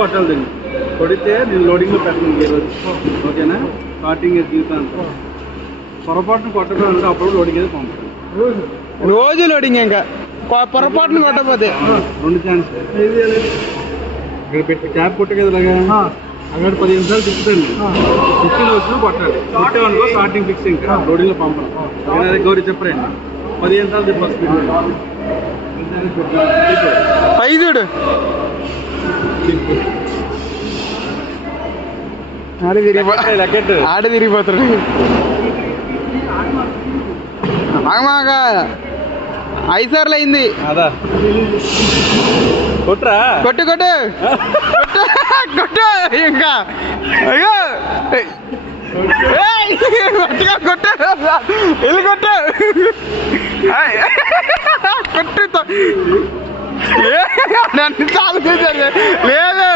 కొట్టాలి దీన్ని. కొడితే నేను లోడింగ్లో పెట్టను ఈరోజు, ఓకేనా? స్టార్టింగ్ జీవితాంతం పొరపాటును కొట్టడం అప్పుడు లోడింగ్ అయితే పంపుతాను. రోజు లోడింగ్ ఇంకా పొరపాటును కొట్టకపోతే 2 ఛాన్స్. ఇక్కడ పెట్టి క్యాప్ కొట్టే కదా ఇలాగా అక్కడ 10 నిమిషాలు తిప్పుతాను. 15 వచ్చినా కొట్టాలి. కొట్టేవనుకో స్టార్టింగ్ ఫిక్స్ ఇంకా లోడింగ్లో పంపడం. అదే గౌరీ చెప్పరండి 15 నిమిషాలు తిప్పాలి స్పీడ్. పై చూడు ఆడ తిరిగిపోతాడు. మాగా 5 సార్లు అయింది. అదా కొట్రా, కొట్టు కొట్టు కొట్టు కొట్టు ఇంకా అయ్యో కొట్టు వెళ్ళి కొట్టు కొట్టు నన్ను చాలు చేశారు. లేదు